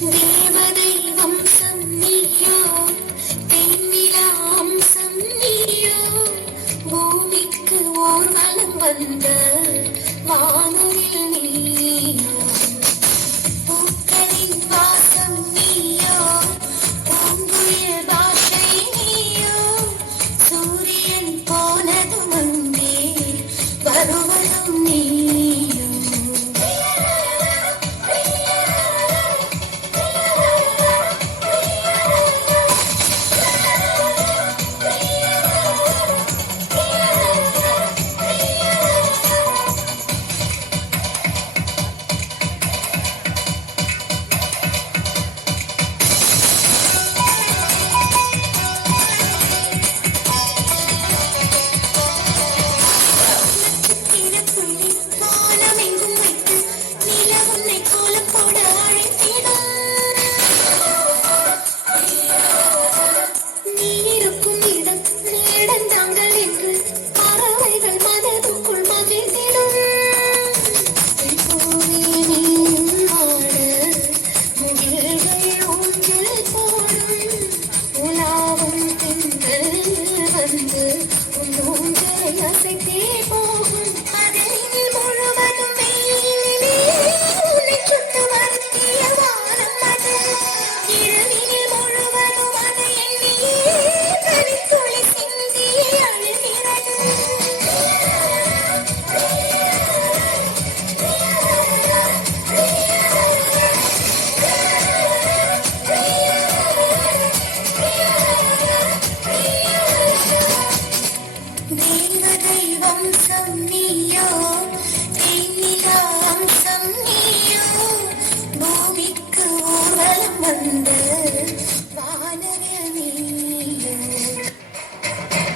தேவதை வம்சம் நீயோ, தென்னிலா அம்சம் நீயோ, பூமிக்கு ஊர்வலம் வந்த வானுவில் நீயோ, பூக்களின் வாசம் நீயோ, பூங்குயில் பாஷை நீயோ, சூரியன் போனதும் அங்கே வருவதும் நீயோ. தேவதை வம்சம் நீயோ, தென்னிலா அம்சம் நீயோ, பூமிக்கு ஊர்வலம் வந்த